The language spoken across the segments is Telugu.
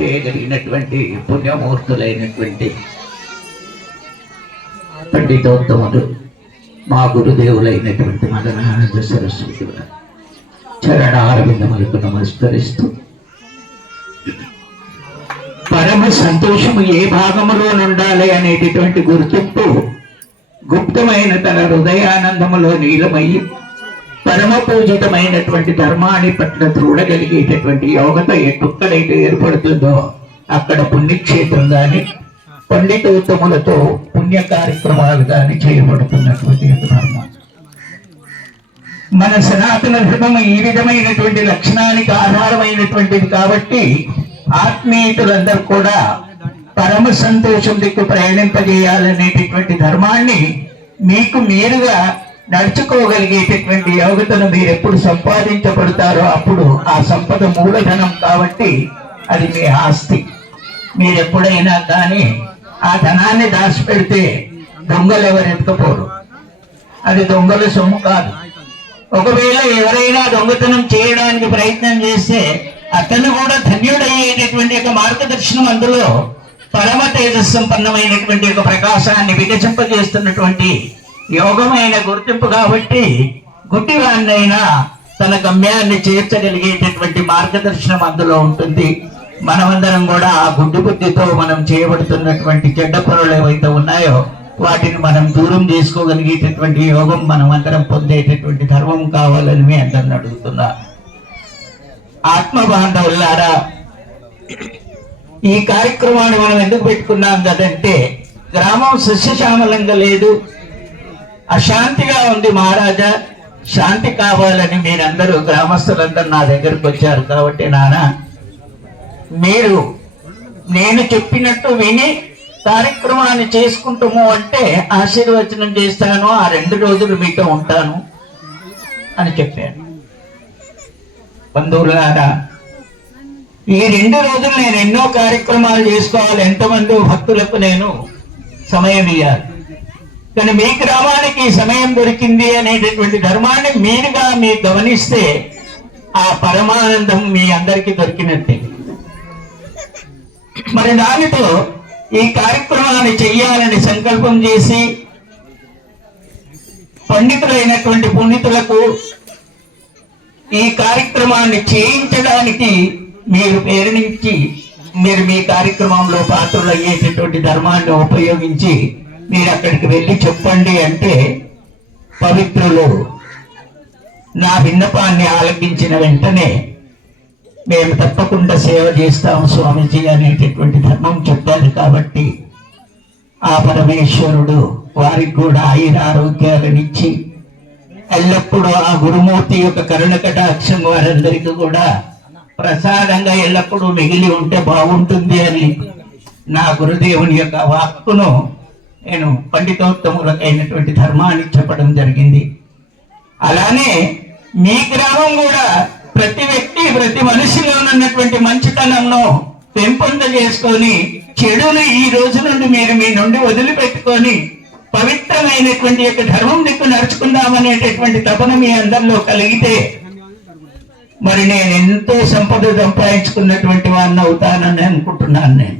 చేయగలిగినటువంటి పుణ్యమూర్తులైనటువంటి పండితోత్తములు మా గురుదేవులైనటువంటి మదనానంద సరస్వతి చరణారవిందములకు నమస్కరిస్తూ పరమ సంతోషము ఏ భాగములో ఉండాలి అనేటటువంటి గుర్తింపు గుప్తమైన తన హృదయానందములో నీలమయ్యి పరమ పూజితమైనటువంటి ధర్మాన్ని పట్ల చూడగలిగేటటువంటి యోగత ఎక్కడైతే ఏర్పడుతుందో అక్కడ పుణ్యక్షేత్రం గాని పండితోత్తములతో పుణ్య కార్యక్రమాలు గాని చేయబడుతున్నటువంటి ధర్మం. మన సనాతన ధర్మం ఈ విధమైనటువంటి లక్షణానికి ఆధారమైనటువంటిది కాబట్టి ఆత్మీయులందరూ కూడా పరమ సంతోషం దిక్కు ప్రయాణింపజేయాలనేటటువంటి ధర్మాన్ని మీకు మీరుగా నడుచుకోగలిగేటటువంటి యోగ్యతను మీరు ఎప్పుడు సంపాదించబడతారో అప్పుడు ఆ సంపద మూలధనం కాబట్టి అది మీ ఆస్తి. మీరు ఎప్పుడైనా కానీ ఆ ధనాన్ని దాచిపెడితే దొంగలు ఎవరు ఎత్తుకపోరు. అది దొంగల సొమ్ము కాదు. ఒకవేళ ఎవరైనా దొంగతనం చేయడానికి ప్రయత్నం చేస్తే అతను కూడా ధన్యుడయ్యేటటువంటి ఒక మార్గదర్శనం అందులో పరమ తేజస్సంపన్నమైనటువంటి ఒక ప్రకాశాన్ని వికసింపజేస్తున్నటువంటి యోగమైన గుర్తింపు కాబట్టి గుడ్డివాడినైనా తన గమ్యాన్ని చేర్చగలిగేటటువంటి మార్గదర్శనం అందులో ఉంటుంది. మనమందరం కూడా ఆ గుడ్డి బుద్ధితో మనం చేయబడుతున్నటువంటి చెడ్డ పొరలు ఏవైతే ఉన్నాయో వాటిని మనం దూరం చేసుకోగలిగేటటువంటి యోగం మనం అందరం పొందేటటువంటి ధర్మం కావాలని మీ అందరిని అడుగుతున్నా. ఆత్మ బాంధవులారా ఈ కార్యక్రమాన్ని మనం ఎందుకు పెట్టుకున్నాం కదంటే గ్రామం సస్యశ్యామలంగా లేదు. అశాంతిగా ఉంది మహారాజా. శాంతి కావాలని మీరందరూ గ్రామస్తులందరూ నా దగ్గరకు వచ్చారు కాబట్టి నాన్న మీరు నేను చెప్పినట్టు విని కార్యక్రమాన్ని చేసుకుంటాము అంటే ఆశీర్వచనం చేస్తాను ఆ రెండు రోజులు మీతో ఉంటాను అని చెప్పాను. బంధువులారా ఈ రెండు రోజులు నేను ఎన్నో కార్యక్రమాలు చేసుకోవాలి. ఎంతమంది భక్తులకు నేను సమయం ఇవ్వాలి కానీ మీ గ్రామానికి సమయం దొరికింది అనేటటువంటి ధర్మాన్ని మీరుగా మీరు గమనిస్తే ఆ పరమానందం మీ అందరికీ దొరికినట్టే. మరి దానితో ఈ కార్యక్రమాన్ని చెయ్యాలని సంకల్పం చేసి పండితులైనటువంటి పుణ్యతులకు ఈ కార్యక్రమాన్ని చేయించడానికి మీరు ప్రేరణించి మీరు మీ కార్యక్రమంలో పాత్రలు అయ్యేటటువంటి ధర్మాన్ని ఉపయోగించి మీరు అక్కడికి వెళ్ళి చెప్పండి అంటే పవిత్రులు నా విన్నపాన్ని ఆలకించిన వెంటనే మేము తప్పకుండా సేవ చేస్తాము స్వామీజీ అనేటటువంటి ధర్మం చెప్పారు కాబట్టి ఆ పరమేశ్వరుడు వారికి కూడా ఆయుర ఆరోగ్యాలనిచ్చి ఎల్లప్పుడూ ఆ గురుమూర్తి యొక్క కరుణ కటాక్షం వారందరికీ కూడా ప్రసాదంగా ఎల్లప్పుడూ మిగిలి ఉంటే బాగుంటుంది అని నా గురుదేవుని యొక్క వాక్కును నేను పండితోత్తములకైనటువంటి ధర్మాన్ని చెప్పడం జరిగింది. అలానే మీ గ్రామం కూడా ప్రతి వ్యక్తి ప్రతి మనిషిలో ఉన్నటువంటి మంచితనంను పెంపొంద చేసుకొని చెడును ఈ రోజు నుండి మీరు మీ నుండి వదిలిపెట్టుకొని పవిత్రమైనటువంటి యొక్క ధర్మం దిక్కు నడుచుకుందామనేటటువంటి తపన మీ అందరిలో కలిగితే మరి నేను ఎంతో సంపద సంపాదించుకున్నటువంటి వాడిని అవుతానని అనుకుంటున్నాను నేను.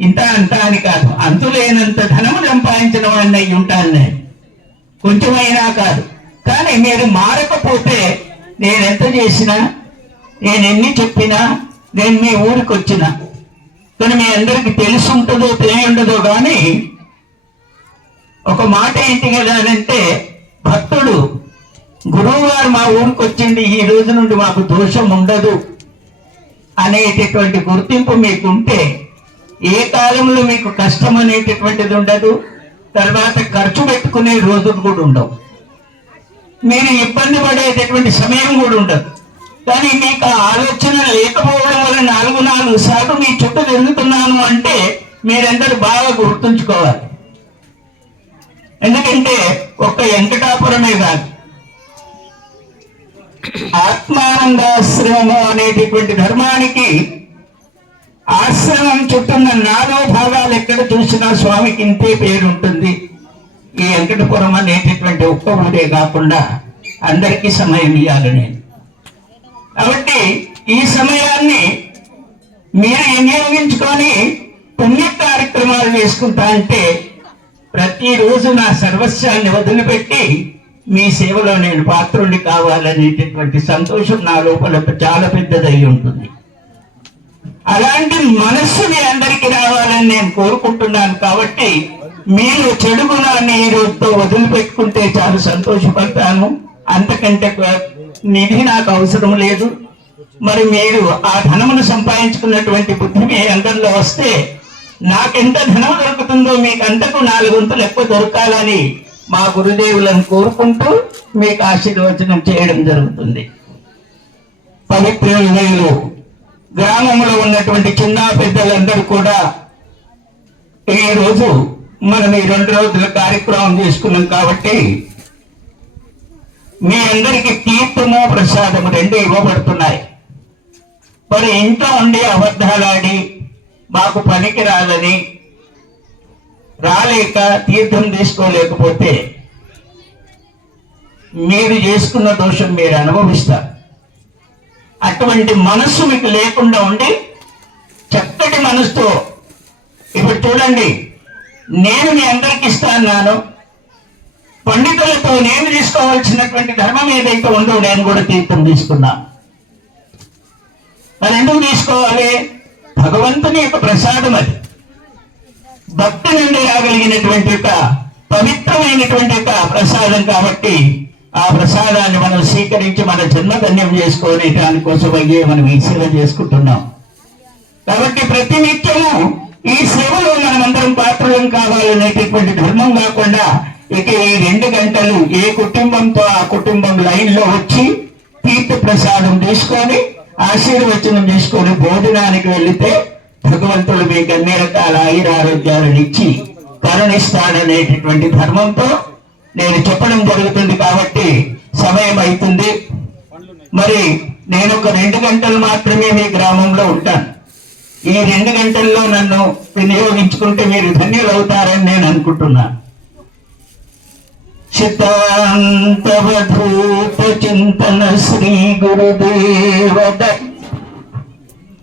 ఇంత అంత అని కాదు. అంతులేనంత ధనము సంపాదించిన వాడిని అయి ఉంటాను నేను కొంచెమైనా కాదు. కానీ మీరు మారకపోతే నేను ఎంత చేసినా నేను ఎన్ని చెప్పినా నేను మీ ఊరికి వచ్చిన కానీ మీ అందరికి తెలిసి ఉంటుందో తెలియఉండదో కానీ ఒక మాట ఏంటి కదా అంటే భక్తుడు గురువు గారు మా ఊరికి వచ్చింది ఈ రోజు నుండి మాకు దోషం ఉండదు అనేటటువంటి గుర్తింపు మీకుంటే ఏ కాలంలో మీకు కష్టం అనేటటువంటిది ఉండదు తర్వాత ఖర్చు పెట్టుకునే రోజులు కూడా ఉండవు. మీరు ఇబ్బంది పడేటటువంటి సమయం కూడా ఉండదు. కానీ మీకు ఆ ఆలోచన లేకపోవడం వల్ల నాలుగు నాలుగు సార్లు మీ చుట్టూ తిరుగుతున్నాను అంటే మీరందరూ బాగా గుర్తుంచుకోవాలి. ఎందుకంటే ఒక్క వెంకటాపురమే కాదు. ఆత్మానందాశ్రమం అనేటటువంటి ధర్మానికి ఆశ్రమం చుట్టూన్న నాలుగు భాగాలు ఎక్కడ చూసినా స్వామికి ఇంతే పేరు ఉంటుంది ఈ వెంకటపురం అనేటటువంటి ఒక్క ఊరే కాకుండా అందరికీ సమయం ఇవ్వాలి నేను. కాబట్టి ఈ సమయాన్ని మీరు వినియోగించుకొని పుణ్య కార్యక్రమాలు చేసుకుంటా అంటే ప్రతిరోజు నా సర్వస్వాన్ని వదిలిపెట్టి మీ సేవలో నేను పాత్రుడిని కావాలనేటటువంటి సంతోషం నా లోపల చాలా పెద్దదై ఉంటుంది. అలాంటి మనస్సు మీ రావాలని నేను కోరుకుంటున్నాను కాబట్టి మీరు చెడు గుణాన్ని ఈ రోజుతో వదిలిపెట్టుకుంటే చాలా సంతోషపడతాను. అంతకంటే నిధి నాకు అవసరం లేదు. మరి మీరు ఆ ధనమును సంపాదించుకున్నటువంటి బుద్ధి మీ అందరిలో వస్తే నాకెంత ధనం దొరుకుతుందో మీకు అంతకు నాలుగొంతులు ఎక్కువ దొరకాలని మా గురుదేవులను కోరుకుంటూ మీకు ఆశీర్వచనం చేయడం జరుగుతుంది. పవిత్ర గ్రామంలో ఉన్నటువంటి చిన్న పెద్దలందరూ కూడా ఈ రోజు మనం ఈ రెండు రోజుల కార్యక్రమం చేసుకున్నాం కాబట్టి మీ అందరికీ తీర్థము ప్రసాదము రెండు ఇవ్వబడుతున్నాయి. మరి ఇంట్లో ఉండి అబద్ధాలాడి మాకు పనికి రాలని రాలేక తీర్థం తీసుకోలేకపోతే మీరు చేసుకున్న దోషం మీరు అనుభవిస్తారు. అటువంటి మనస్సు మీకు లేకుండా ఉండి చక్కటి మనసుతో ఇప్పుడు చూడండి నేను మీ అందరికి ఇస్తాను పండితులతో నేను తీసుకోవాల్సినటువంటి ధర్మం ఏదైతే ఉందో నేను కూడా తీర్థం తీసుకున్నా. మరి ఎందుకు తీసుకోవాలి? భగవంతుని యొక్క ప్రసాదం అది. భక్తి నుండి రాగలిగినటువంటి యొక్క పవిత్రమైనటువంటి ఒక ప్రసాదం కాబట్టి ఆ ప్రసాదాన్ని మనం స్వీకరించి మన జన్మధన్యం చేసుకొని దానికోసం అయ్యే మనం ఈ సేవ చేసుకుంటున్నాం. కాబట్టి ప్రతి నిత్యము ఈ సేవలో మనమందరం పాత్రలం కావాలనేటటువంటి ధర్మం కాకుండా ఇక ఈ రెండు గంటలు ఏ కుటుంబంతో ఆ కుటుంబం లైన్లో వచ్చి తీర్థ ప్రసాదం తీసుకొని ఆశీర్వచనం తీసుకొని భోజనానికి వెళితే భగవంతుడు మీకు అన్ని రకాల ఆయురారోగ్యాలను ఇచ్చి కరుణిస్తాడనేటటువంటి ధర్మంతో నేను చెప్పడం జరుగుతుంది కాబట్టి సమయం అవుతుంది. మరి నేను ఒక రెండు గంటలు మాత్రమే మీ గ్రామంలో ఉంటాను. ఈ రెండు గంటల్లో నన్ను వినియోగించుకుంటే మీరు ధన్యులు అవుతారని నేను అనుకుంటున్నాను. చిత్తాంతవధూత చింతన శ్రీ గురుదేవ